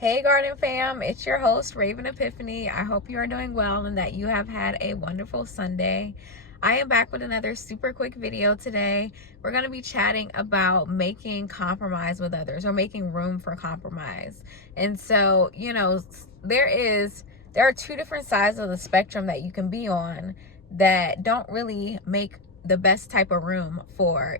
Hey Garden Fam, it's your host Raven Epiphany. I hope you are doing well and that you have had a wonderful Sunday. I am back with another super quick video today. We're going to be chatting about making compromise with others or making room for compromise. And so, there are two different sides of the spectrum that you can be on that don't really make the best type of room for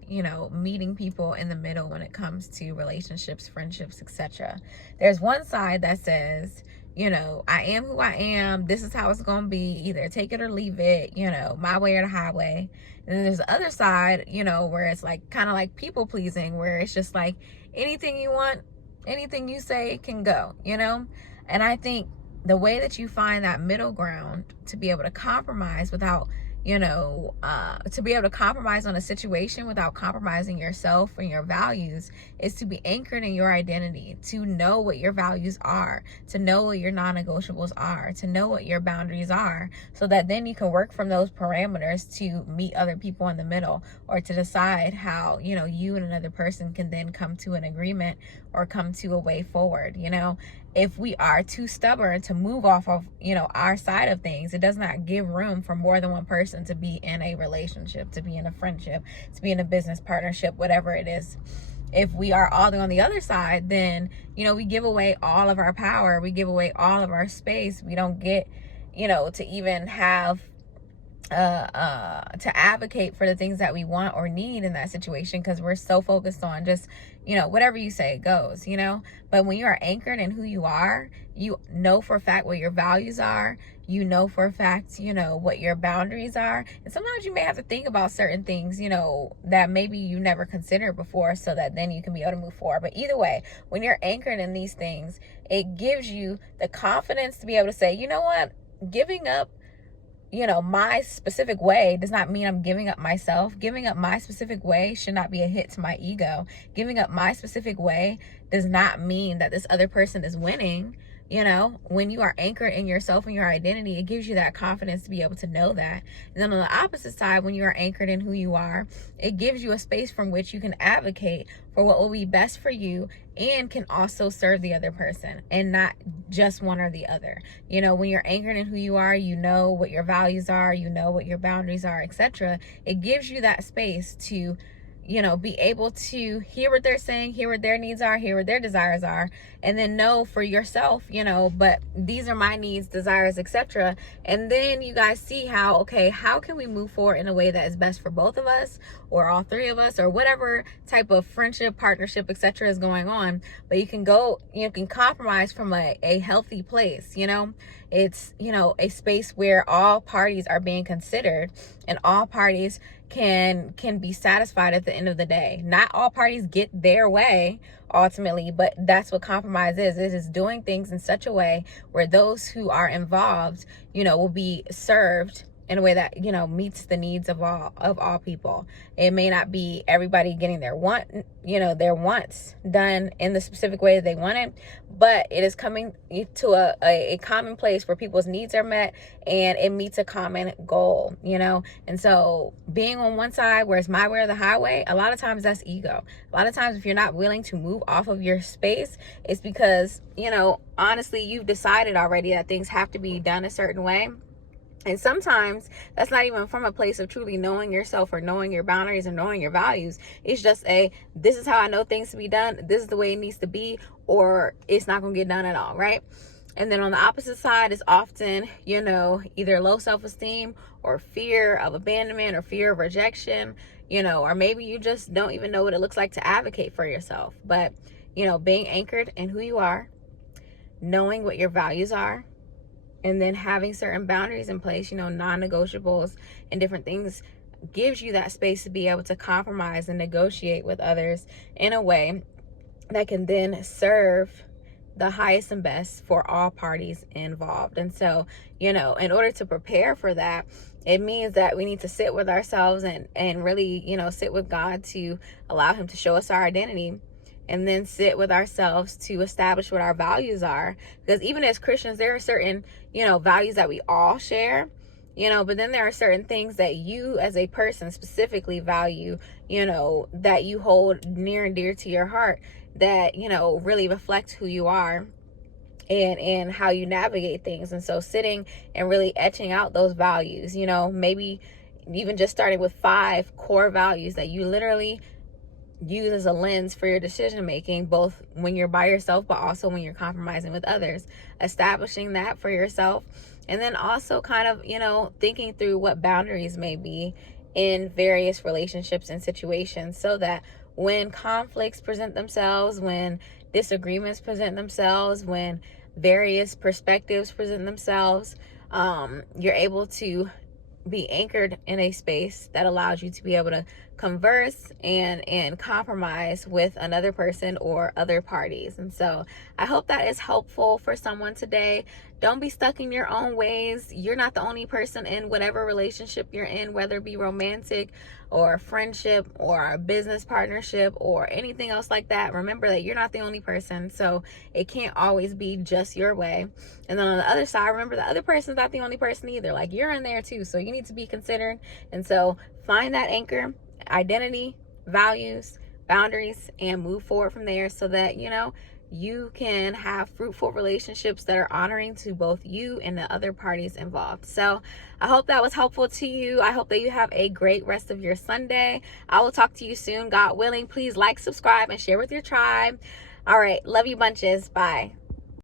meeting people in the middle when it comes to relationships, friendships, etc. There's one side that says, I am who I am, this is how it's gonna be, either take it or leave it, my way or the highway. And then there's the other side, where it's like kind of like people pleasing, where it's just like anything you want, anything you say can go. And I think the way that you find that middle ground to be able to compromise without to be able to compromise on a situation without compromising yourself and your values is to be anchored in your identity, to know what your values are, to know what your non-negotiables are, to know what your boundaries are, so that then you can work from those parameters to meet other people in the middle, or to decide how, you and another person can then come to an agreement or come to a way forward. If we are too stubborn to move off of, our side of things, it does not give room for more than one person to be in a relationship, to be in a friendship, to be in a business partnership, whatever it is. If we are all on the other side, then, we give away all of our power. We give away all of our space. We don't get, to even have to advocate for the things that we want or need in that situation, because we're so focused on just whatever you say goes. But when you are anchored in who you are, you know for a fact what your values are, for a fact what your boundaries are. And sometimes you may have to think about certain things that maybe you never considered before, so that then you can be able to move forward. But either way, when you're anchored in these things, it gives you the confidence to be able to say, you know what, giving up my specific way does not mean I'm giving up myself. Giving up my specific way should not be a hit to my ego. Giving up my specific way does not mean that this other person is winning. When you are anchored in yourself and your identity, it gives you that confidence to be able to know that. And then on the opposite side, when you are anchored in who you are, it gives you a space from which you can advocate for what will be best for you and can also serve the other person, and not just one or the other. When you're anchored in who you are, what your values are, what your boundaries are, etc. It gives you that space to be able to hear what they're saying, hear what their needs are, hear what their desires are, and then know for yourself, but these are my needs, desires, etc. And then you guys see how can we move forward in a way that is best for both of us, or all three of us, or whatever type of friendship, partnership, etc. is going on. But you can compromise from a healthy place. It's a space where all parties are being considered and all parties can be satisfied at the end of the day. Not all parties get their way ultimately, but that's what compromise is. It is doing things in such a way where those who are involved, will be served in a way that meets the needs of all people. It may not be everybody getting their wants done in the specific way that they want it, but it is coming to a common place where people's needs are met and it meets a common goal. And so being on one side where it's my way or the highway, a lot of times that's ego. A lot of times if you're not willing to move off of your space, it's because honestly, you've decided already that things have to be done a certain way. And sometimes that's not even from a place of truly knowing yourself or knowing your boundaries and knowing your values. It's just this is how I know things to be done. This is the way it needs to be, or it's not going to get done at all, right? And then on the opposite side is often, either low self-esteem or fear of abandonment or fear of rejection, or maybe you just don't even know what it looks like to advocate for yourself. But, being anchored in who you are, knowing what your values are, and then having certain boundaries in place, non-negotiables and different things, gives you that space to be able to compromise and negotiate with others in a way that can then serve the highest and best for all parties involved. And so, in order to prepare for that, it means that we need to sit with ourselves and really, sit with God to allow him to show us our identity, and then sit with ourselves to establish what our values are. Because even as Christians, there are certain, values that we all share, but then there are certain things that you as a person specifically value, that you hold near and dear to your heart, that, really reflect who you are and how you navigate things. And so sitting and really etching out those values, you know, maybe even just starting with 5 core values that you literally use as a lens for your decision making, both when you're by yourself but also when you're compromising with others. Establishing that for yourself, and then also kind of, you know, thinking through what boundaries may be in various relationships and situations, so that when conflicts present themselves, when disagreements present themselves, when various perspectives present themselves, you're able to be anchored in a space that allows you to be able to converse and compromise with another person or other parties. And so I hope that is helpful for someone today. Don't be stuck in your own ways. You're not the only person in whatever relationship you're in, whether it be romantic or friendship or a business partnership or anything else like that. Remember that you're not the only person, so it can't always be just your way. And then on the other side, remember the other person's not the only person either. Like, you're in there too, so you need to be considered. And so find that anchor, identity, values, boundaries, and move forward from there, so that, you know, you can have fruitful relationships that are honoring to both you and the other parties involved. So I hope that was helpful to you. I hope that you have a great rest of your Sunday. I will talk to you soon, God willing. Please like, subscribe, and share with your tribe. All right. Love you bunches. Bye.